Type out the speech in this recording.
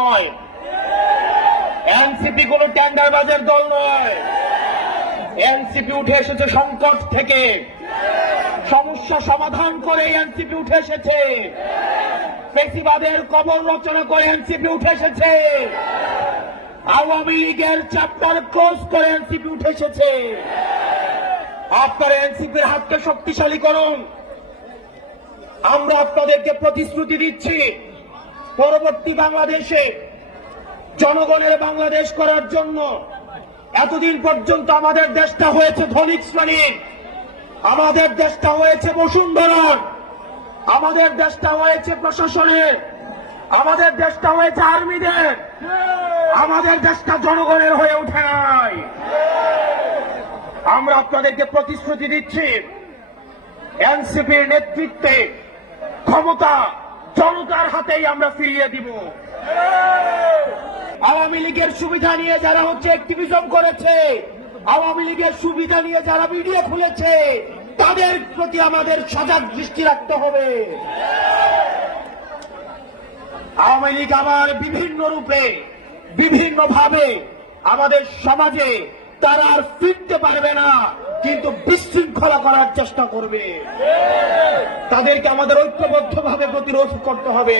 নয়, এনসিপি কোনো টেন্ডারবাজের দল নয়। এনসিপি উঠে এসেছে সংকট থেকে, সমস্যা সমাধান করে এনসিপি উঠে এসেছে, ফ্যাসিবাদের কবর রচনা করে এনসিপি উঠে এসেছে, আওয়ামী লীগের চ্যাপ্টার ক্লোজ করে এনসিপি উঠে এসেছে। আপনারা এনসিপির হাতকে শক্তিশালী করুন। আমরা আপনাদেরকে প্রতিশ্রুতি দিচ্ছি, পরবর্তী বাংলাদেশে জনগণের বাংলাদেশ করার জন্য এতদিন পর্যন্ত আমাদের দেশটা হয়েছে ধনিক শ্রেণীর, আমাদের দেশটা হয়েছে বসুন্ধরার, আমাদের দেশটা হয়েছে প্রশাসনের, আমাদের দেশটা হয়েছে আর্মিদের, আমাদের দেশটা জনগণের হয়ে ওঠে নাই। আমরা আপনাদেরকে প্রতিশ্রুতি দিচ্ছি, এনসিপির নেতৃত্বে ক্ষমতা জনতার হাতেই আমরা ফিরিয়ে দিব। আওয়ামী লীগের সুবিধা নিয়ে যারা অ্যাক্টিভিজম করেছে, আওয়ামী লীগের সুবিধা নিয়ে যারা ভিডিও খুলেছে, তাদের প্রতি আমাদের সজাগ দৃষ্টি রাখতে হবে। আওয়ামী লীগ আবার বিভিন্ন রূপে বিভিন্ন ভাবে আমাদের সমাজে তারা আর ফিরতে পারবে না, কিন্তু বিশৃঙ্খলা করার চেষ্টা করবে। তাদেরকে আমাদের ঐক্যবদ্ধভাবে প্রতিরোধ করতে হবে।